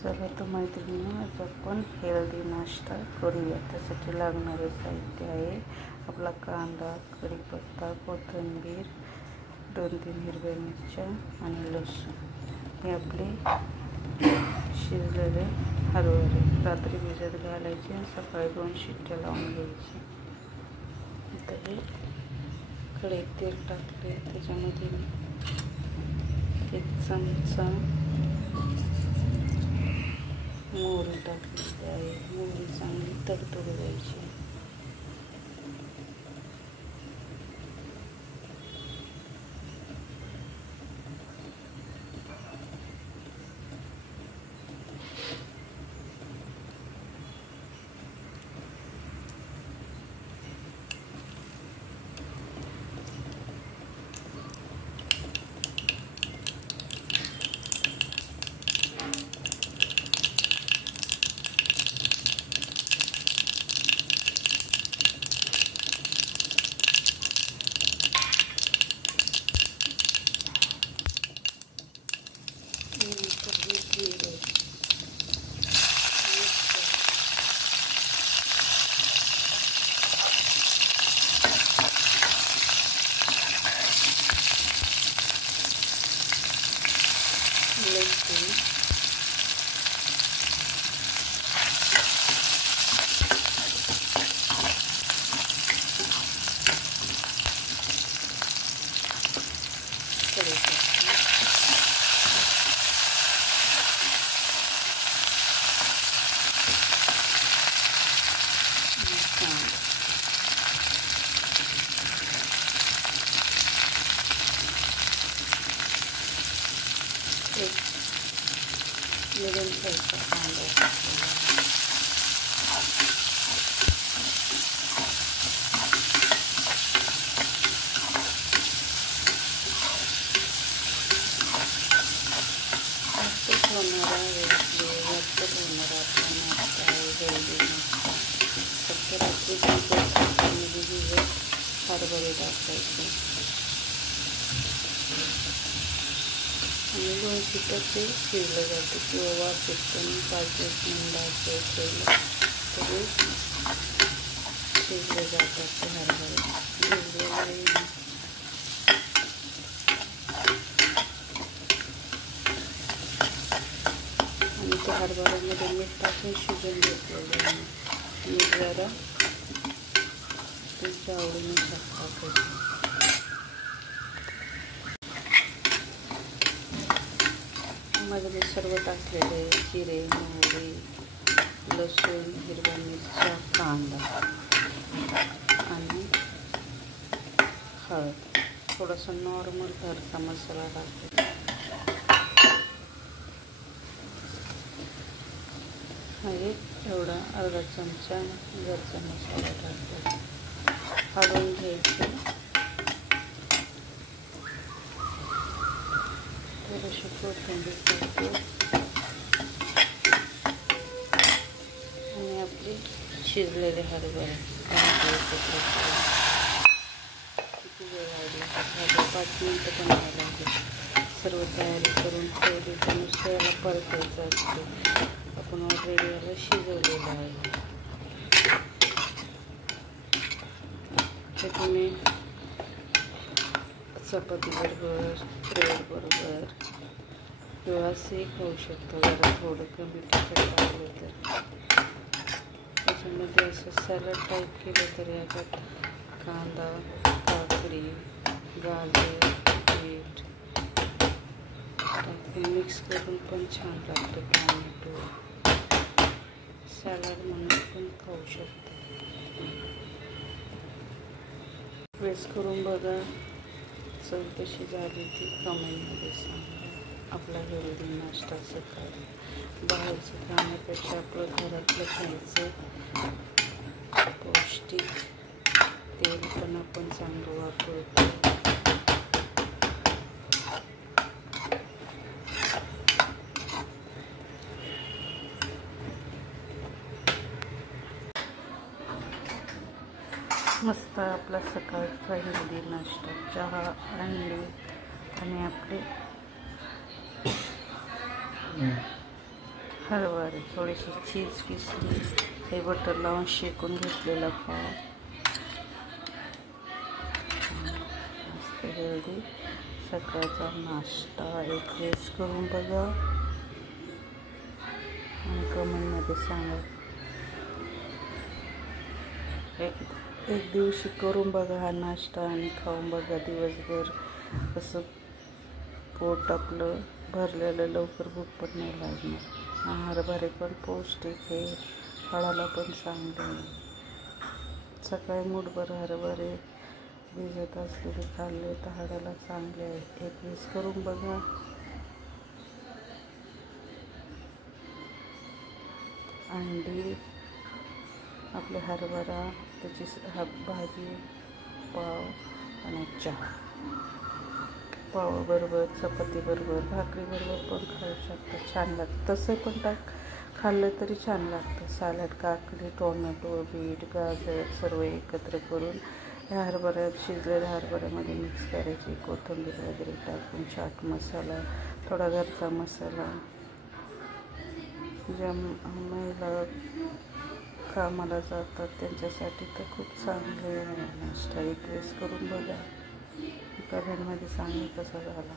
चला तर मैत्रिणींनो, आज आपण हेल्दी नाश्ता करूया. त्यासाठी लागणारे साहित्य आहे आपला कांदा, कढीपत्ता, कोथिंबीर, 2-3 हिरव्या मिरच्या आणि लसूण. हे आपले शिजलेले हरभरे रात्री भिजत घालायचे आणि सकाळी 2 शिट्ट्या लावून घ्यायची. आता हे कढईत तेल टाकले, त्याच्यामध्ये 1 चमचा मोहरी टाकलेली आहे. मोहरी चांगली तडतडू द्यायची. मिडियम साईजचा कांदा होणारा आपला नाश्ता आहे, हेल्दी नाश्ता. फक्त रात्री भिजत हरभरे टाकायचे आणि 2 शिट्ट्यात ते शिजलं जातं किंवा वाफ येतं. 5-10 मिनिटाचं ठेवलं तरी शिजले जातात ते हरभरे. भिजलेलं आहे आणि ते हरभऱ्यामध्ये मीठ टाकून शिजून घेतलेलं आहे. मीठ जरा तुमच्या आवडीनुसार टाकायचं. मध्ये मी सर्व टाकलेले आहे: जिरे, मोहरी, लसूण, हिरव्या मिरच्या, कांदा आणि हळद. थोडासा नॉर्मल घरचा मसाला टाकते. हे एवढा अर्धा चमचा घरचा मसाला टाकते. काढून घ्यायचं. थोडीशी कोथिंबीर टाकते आणि आपले शिजलेले हरभरे किती वेळ लागला? 5 मिनिटं पण नाही लागली. सर्व तयारी करून ठेवली तर नुसतं याला परतायचं असते. आपण ऑलरेडी याला शिजवलेलं आहे. ते तुम्ही चपाती बरोबर, ब्रेड बरोबर किंवा असे खाऊ शकता. जरा थोडं कमी तिखट लागलं तर. त्याच्यामध्ये असं सॅलड टाईप केलं तर याच्यात कांदा, काकडी, गाजर, बीट टाकून मिक्स करून पण छान लागतं. टोमॅटो सॅलड म्हणून पण खाऊ शकतो. वेस्ट करून बघा. चव कशी झाली ती कमेंटमध्ये सांगा. आपला हेल्दी नाश्ता सकाळी. बाहेरचं खाण्यापेक्षा आपलं घरातलं खायचं. पौष्टिक तेल पण आपण चांगलं वापरतो. मस्त आपला सकाळचा हेल्दी नाश्ता. चहा, अंडी आणि आपले हरभरे, थोडीशी चीज किसली, हे बटर लावून शेकून घेतलेला पाव, मस्त हेल्दी सकाळचा नाश्ता. एक वेळेस करून बघा आणि कमेंटमध्ये सांगा. एक दिवशी करून बघा हा नाश्ता आणि खाऊन बघा. दिवसभर कसं पोट आपलं भरलेलं, लवकर भूक पण नाही लागणार. हरभरे पण पौष्टिक आहे, हाडाला पण चांगले आहे. सकाळी मूठभर हरभरे भिजत असलेले खाल्ले तर हाडाला चांगले आहे. एक वेळेस करून बघा. अंडी, आपले हरभरा, त्याची भाजी, पाव आणि चहा. पावाबरोबर, चपातीबरोबर, भाकरीबरोबर पण खाऊ शकता, छान लागतं. तसं पण खाल्लं तरी छान लागतं. सॅलड, काकडी, टोमॅटो, बीट, गाजर सर्व एकत्र करून ह्या हरभऱ्यात, शिजलेल्या हरभऱ्यामध्ये मिक्स करायची. कोथिंबीर वगैरे टाकून, चाट मसाला, थोडा घरचा मसाला. ज्या महिला कामाला जातात त्यांच्यासाठी तर खूप चांगले नाश्ता. एक वेळेस करून बघा, कमेंटमध्ये सांगा कसा झाला.